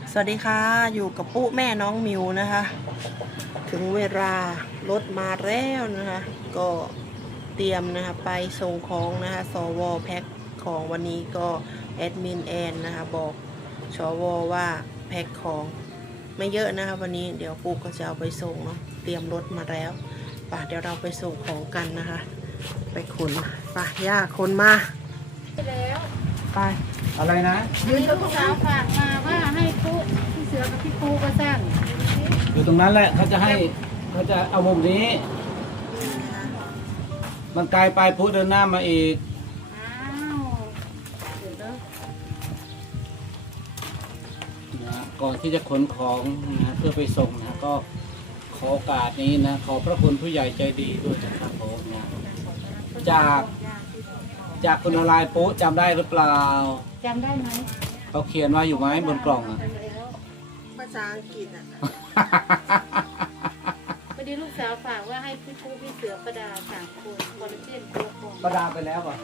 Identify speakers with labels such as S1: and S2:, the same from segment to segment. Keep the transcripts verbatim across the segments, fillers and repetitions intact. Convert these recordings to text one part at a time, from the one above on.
S1: สวัสดีค่ะอยู่กับปุ๊แม่น้องมิวนะคะ ถึงเวลารถมาแล้วนะคะ ก็เตรียมนะคะไปส่งของนะคะสวแพ็คของวันนี้ก็แอดมินแอนนะคะบอกชวว่าแพ็คของไม่เยอะนะคะวันนี้เดี๋ยวปุ๊ก็จะเอาไปส่งเนาะเตรียมรถมาแล้วป่ะเดี๋ยวเราไปส่งของกันนะคะ ไปขนป่ะย่าขนมา
S2: ไปแล้ว
S1: ไป
S3: อะไรนะ
S2: ยืนลูกสาวฝากมาว่าให้ปุ๊พี่เสือกับพี่ปูก็สั่ง
S3: อยู่ตรงนั้นแหละเขาจะให้เขาจะเอามุมนี้ มันไกลไปพุเดินหน้ามาอีก
S2: อ้าวเดี๋ยวเด้อ
S3: นะก่อนที่จะขนของนะเพื่อไปส่งนะก็ขอโอกาสนี้นะขอพระคุณผู้ใหญ่ใจดีด้วยนะครับผมนะจากจากคุณนารายณ์ปุ๊จำได้หรือเปล่า
S2: จำได้ไหม
S3: เขาเขียนไว้อยู่ไหมบนกล่องอ่ะ
S1: ภาษาอังกฤษอ่ะ
S2: พอดีลูกสาวฝากว่าให้พี่ปูพี่เสือประดาสามคนคอลลาเจนตัวกล่อง
S3: ประดาไปแล้วป่ะ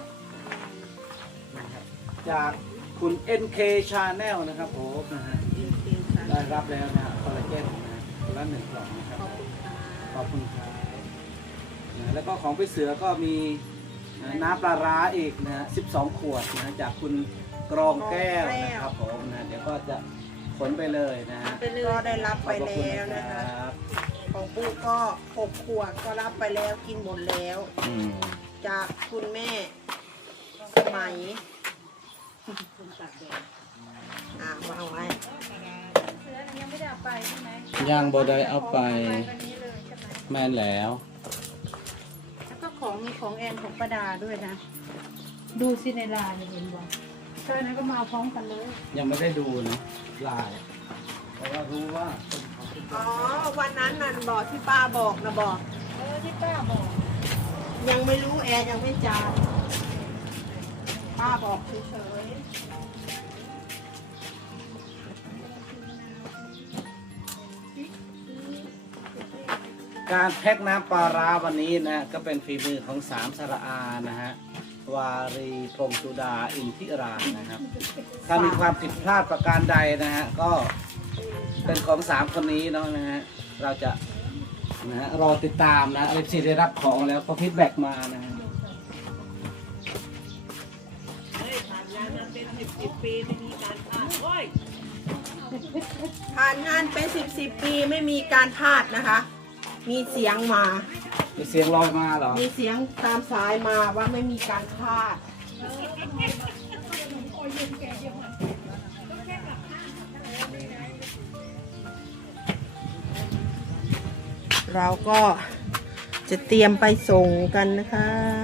S3: จากคุณ เอ็น เค Channel นะครับผมนะฮะได้รับแล้วนะคอลลาเจนนะคนละหนึ่งกล่องนะครับขอบคุณครับนะแล้วก็ของพี่เสือก็มีน้ำปลาร้าอีกนะฮะสิบสองขวดนะจากคุณกรองแก้วนะครับผมนะเดี๋ยวก็จะขนไปเลยนะฮะ
S1: ก็ได้รับไป
S3: ขอบพร
S1: แล้ว
S3: ณ
S1: นะคะ
S3: รับ
S1: ของปุ๊ก็หกขวดก็รับไปแล้วกินหมดแล้ว
S3: อืม
S1: จากคุณแม่สมัยอ่าวางไว้
S2: เสือยังไม่ได้เอาไปใช่ไหม
S3: ย่างบดได้เอาไป
S2: วันนี้เลยใช่ไหม
S3: แม่นแล้ว
S2: แล้วก็ของมีของแอนของประดาด้วยนะ ดูสิในไลน์เห็นบ่เธอนั้นก็มาเอาพร้อมกันเลย
S3: ยังไม่ได้ดูนะลายเพราะว่ารู้ว่าเป็นของคุณ
S1: อ๋อวันนั้นนั่นบอกที่ป้าบอกนะบอก
S2: เออที่ป้าบอก
S1: ยังไม่รู้แอร์ยังไม่จ่ายป้าบอกเฉย
S3: การแพ็คน้ำปลาร้าวันนี้นะก็เป็นฝีมือของสามสระอานะฮะวารีพรหมสุดาอินทิรานะครับ ถ้ามีความผิดพลาดประการใดนะฮะก็เป็นของสามคนนี้เนาะนะฮะเราจะนะฮะรอติดตามนะเอฟซีได้รับของแล้วก็ฟีดแบ็กมานะฮะ
S1: ผ่านงานเป็นสิบสิบปีไม่มีการพลาดนะคะ มีเสียงมา
S3: มีเสียงลอยมาเหรอ
S1: มีเสียงตามสายมาว่าไม่มีการพลาด เราก็จะเตรียมไปส่งกันนะคะ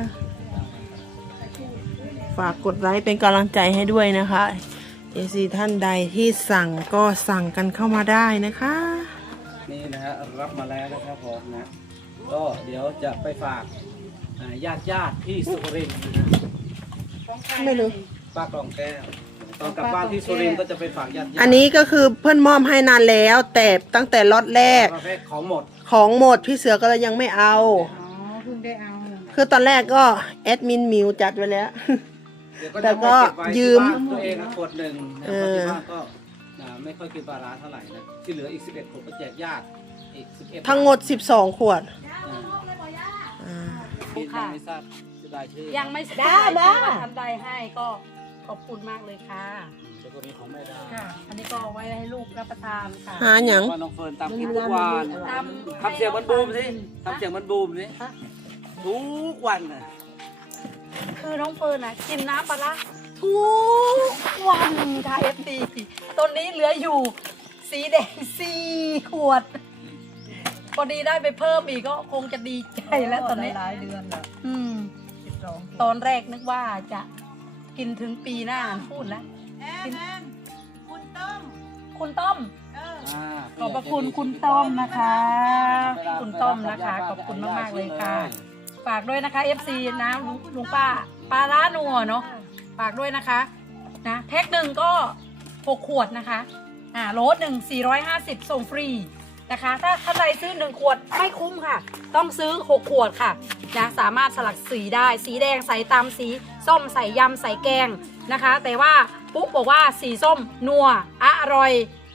S1: ฝากกดไลค์เป็นกำลังใจให้ด้วยนะคะเอซีท่านใดที่สั่งก็สั่งกันเข้ามาได้นะคะ
S3: นี่นะฮะรับมาแล้วนะครับผมนะก็เดี๋ยวจะไปฝากญาติญาติๆที่สุรินทร์นะ
S1: ไม่รู้
S3: ป้ากล่องแก้วตอนกลับบ้านที่สุรินทร์ก็จะไปฝากญาติญาติ
S1: อันนี้ก็คือเพื่อนมอมให้นานแล้ว แต่ตั้งแต่ล็อตแรก
S3: ประเภทของหมด
S1: ของหมดพี่เสือก็เลยยังไม่เอา
S2: อ๋อเพิ่งได้เอา
S1: คือตอนแรกก็แอดมินมิวจัดไว้แล้ว
S3: เดี๋ยวก็
S1: แต่
S3: จะ
S1: ก็
S3: ไม่เก็บไว้
S1: ยื
S3: ที่
S1: ม
S3: บ้านตัวเองนะขวดหนึ่งนะ
S1: เอ
S3: เพราะ
S1: อ
S3: ที่บ้านก็อ่าไม่ค่อยกินปลาร้าเท่าไหร่นะที่เหลืออีกสิบเอ็ดขวดก็แจกญาติอีกสิบเอ็ด
S1: ทั้งหมดสิบสองขวด
S3: อ่า
S1: อ่า
S3: ที่ยังไม่ทราบจะได้ชื่อ
S2: ยังไม่
S1: ได้ได้
S2: ทำใดให้ก็ขอบคุณมากเลยค่ะ
S3: แล้วก็มีของแม่ดา
S2: ค่ะ อันนี้ก็เอาไว้ให้ลูกรับประทานค่ะ
S1: หาหยัง
S3: ว่าน้องเฟิร์นตามกินทุกวัน
S2: ทำ
S3: ทำเสียงมันบูมสิทำเสียงมันบูมสิทุกวันน่ะ
S2: คือน้องเฟิร์นอ่ะกินน้ำปลาร้าทุกวันค่ะเอฟซีตอนนี้เหลืออยู่สีแดงสี่ขวด พอดีได้ไปเพิ่มอีกก็คงจะดีใจแล้วตอนนี้หลายเดือนแล้วอืมตอนแรกนึกว่าจะกินถึงปีหน้าพูดแล้วกินคุณต้ม คุณต้ม
S3: อ่า
S2: ขอบพระคุณคุณต้อมนะคะ คุณต้อมนะคะ ขอบคุณมากๆเลยค่ะ ฝากด้วยนะคะ เอฟ ซี นะลุงลุงป้าปลาร้านัวเนาะฝากด้วยนะคะนะแพ็คหนึ่งก็หกขวดนะคะอ่าโหลหนึ่งสี่ร้อยห้าสิบส่งฟรีนะคะ ถ้าท่านใดซื้อหนึ่งขวดไม่คุ้มค่ะ ต้องซื้อหกขวดค่ะนะสามารถสลักสีได้สีแดงใส่ตามสีส้มใส่ยำใส่แกงนะคะ แต่ว่าปุ๊กบอกว่าสีส้มนัวอร่อย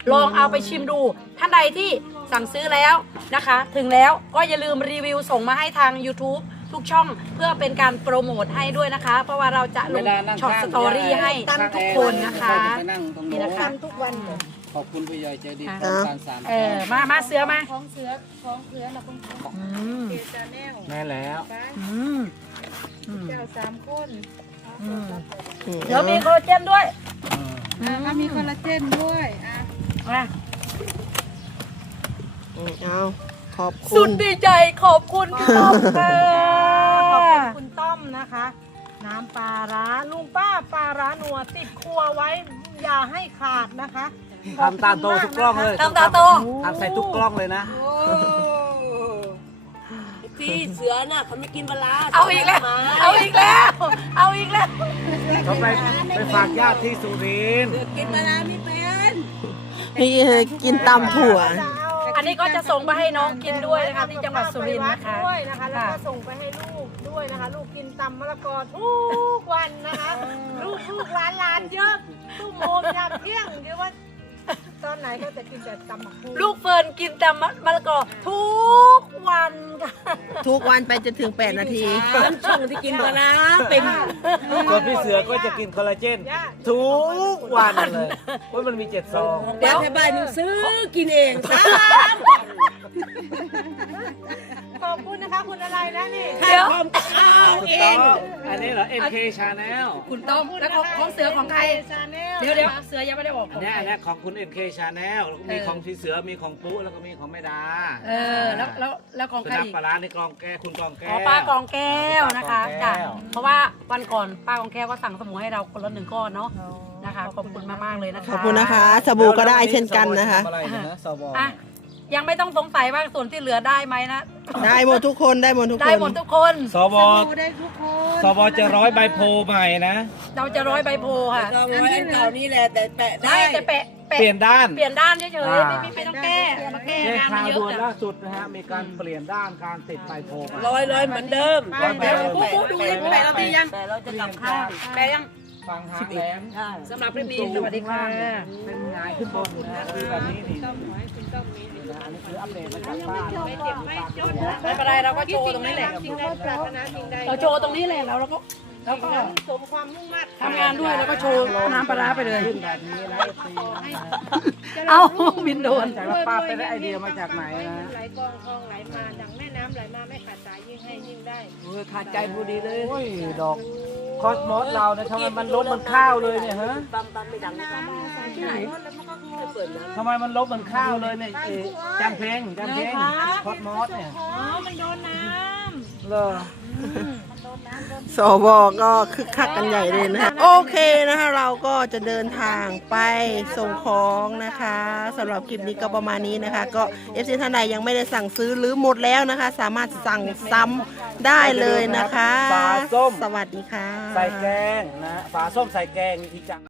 S2: ลองเอาไปชิมดูท่านใดที่สั่งซื้อแล้วนะคะ ถึงแล้วก็อย่าลืมรีวิวส่งมาให้ทาง YouTube ทุกช่องเพื่อเป็นการโปรโมทให้ด้วยนะคะ เพราะว่าเราจะลงช็อตสตอรี่ให้ทุกคนนะคะ
S3: ไปนั่งตรง
S2: นี่
S3: โน้น
S2: นะคะ
S4: ทุกวัน
S3: ขอบคุณพี่ใหญ่ใจดีการสาม
S2: เออมามาเสือมา
S4: ของเสือของเสือเราเป็นของ
S2: อืม
S4: เจจาแนล
S3: แม่แล้ว
S2: อืมอืม
S4: เจ้าสามคน
S2: อืม
S1: อืม
S2: เดี๋ยวมีโคลลาเจนด้วย
S4: อ่าก็มีคอลลาเจนด้วยอ่ะ
S2: มา
S1: อืมเอาขอบ
S2: สุ
S1: คุ
S2: ด
S1: ณ
S2: ดีใจขอบคุณพี่ต้อมค่ะ
S4: ขอบคุณคุณต้อมนะคะ น้ำปลาร้าลุงป้าปลาร้าหนัวติดครัวไว้อย่าให้ขาดนะคะ
S3: ทำตามโตทุกกล้องเลย
S2: ตามตาโต
S3: ทำใส่ทุกกล้องเลยนะ
S5: ที่เสือน่ะเขาไม่กินปลาร้า
S2: เอาอีกแล้ว เอาอีกแล้ว เอาอีกแล้ว
S3: เขาไปไปฝากญาติที่สุรินทร์
S5: กินปลาร้าไม่เป็น
S1: นี่กินตำถั่ว
S2: อันนี้ก็จะส่งไปให้น้องกินด้วยนะคะที่จังหวัดสุรินทร์นะคะ
S4: ด้วยนะคะแล้วก็ส่งไปให้ลูกด้วยนะคะ ลูกกินตำมะละกอทุกวันนะคะ ลูกลูกหลานหลานเยอะตุ้มโมงยามเที่ยงเดี๋ยวว่าตอนไหนก็จะกินแต่ตำหมักหุ่ง
S2: ลูกเฟิร์นกินแต่มะมะละกอทุกวันค่ะ
S1: ทุกวันไปจนถึงแปดนาที
S5: ฉันช่องที่กินปลาร้าเป็น
S3: ส่วนพี่เสือก็จะกินคอลลาเจนทุกวันเลยเพราะมันมีเจ็ดซอง
S5: เดี๋ยวแถวบ้านหนูซื้อกินเองซะ
S4: ขอบคุณนะคะคุณอะไรนะนี่
S2: เดี๋ยว
S5: ข้าวเอง
S3: อันนี้เหรอ เอ็น เค Channel
S2: คุณต้อมแล้วของของเสือของใคร
S4: ชาแนล
S2: เดี๋ยวเดี๋ยวเสือยังไม่ได้ออกข
S3: อั
S2: อน ง
S3: นี้
S2: ใคร
S3: อันนี้ของคุณ เอ็น เค Channel แล้วก็มี
S2: เออ
S3: ของพี่เสือมีของปุ๊แล้วก็มีของแม่ดา
S2: เออแล้วแล้วแล้วของ
S3: สุ
S2: ใคร
S3: นัข
S2: อีก
S3: ปลาร้าในกลองแก้วคุณกลองแก้
S2: อ๋
S3: ว
S2: อป้ากองแก้วนะคะ
S3: ป้ากองแก้
S2: จ้ะ
S3: ว
S2: เพราะว่าวันก่อนป้ากองแก้วก็สั่งสมุนให้เราคนละหนึ่งก้อนเนาะนะคะขอบคุณมากๆเลยนะคะ
S1: ขอบคุณนะคะ สบู่ก็ได้เช่นกันนะคะ
S3: ทำอะไรกันนะสบ
S2: อ่ะยังไม่ต้องสงสัยว่าส่วนที่เหลือได้ไหมนะ
S1: ได้หมดทุกคนได้หมดทุกคน
S2: ได้หมดทุกคน
S3: สบ
S4: ดูได้ทุกคน
S3: สบจะร้อยใบโพลใหม่นะ
S2: เราจะร้อยใบโพลค่ะ
S5: ลองร้อยอันเก่านี่แหละแต่แปะได้
S2: ได้แต่แปะแปะ
S3: เปลี่ยนด้าน
S2: เปลี่ยนด้านเฉยๆ
S3: อ่า
S2: ไม่ไม่ไม่ต้องแก้มาแก้
S3: แจ้ง
S2: งาน
S3: ข่า
S2: มัน
S3: ว
S2: เย
S3: ด่ว
S2: อะ
S3: น
S2: จ้ะ
S3: ล่าสุดนะฮะมีการเปลี่ยนด้านการติดใบโพลใหม่
S5: ร้อยร้อยเหมือนเดิม
S3: ร้อยเหมือนเดิม
S2: ปุ๊บปุ๊บดูดิแปะเราตียัง
S5: แต่เราจะกลับข้าง
S2: แปะยัง
S3: ฟังหางแหลม
S5: ใช่
S2: สำหรับเรื่องนี้สวัสดีค่ะ
S3: เป็นงายขึ้นบนนะคือแบบนี้นี่นะอันนี้คืออัปเดตมาจากบ้าน
S2: ไม่เป็นไรเราก็โชว์ตรงนี้แหละ
S4: สิ่งใดปรารถนาสิ่งใด
S2: เราโชว์ตรงนี้แหละแล้วเราก็เราก็
S4: สมความมุ่งมั่น
S2: ทำงานด้วยแล้วก็โชว์น้ำปลาร้าไปเลย
S3: ขึ้นแบบนี้นะตีนะ
S2: เอาบินโดน
S3: จากว่าป้าไปได้ไอเดียมาจากไหนนะ
S4: ไหลกองคลองไหลมาดังแม่น้ำไหลมาไม่ขาดสายยิ่งให้ยิ่งได้
S5: เออขาดใจพอดีเลย
S3: โอ้ยดอกคอสมอสเราเนี่ยทำไมมันลบมันข้าวเลยเนี่ยฮะ
S5: ปั๊มปั๊มไม่ดังปั๊ม
S2: ที่ไหน
S5: ไม่เปิดนะ
S3: ทำไมมันลบมันข้าวเลยเนี่ยเอ๊ะจำเพลงจำเพลงคอสมอสเนี่ย
S4: อ๋อ มันโดนน้
S3: เลอ
S1: สวก็คึกคักกันใหญ่เลยนะคะโอเคนะคะเราก็จะเดินทางไปส่งของนะคะสำหรับคลิปนี้ก็ประมาณนี้นะคะ ก็ เอฟ ซี ท่านใดยังไม่ได้สั่งซื้อหรือหมดแล้วนะคะ สามารถสั่งซ้ำได้เลยนะคะ
S3: ฝาส้ม
S1: สวัสดีค่ะ
S3: ใส่แกงนะฝาส้มใส่แกงที่จัง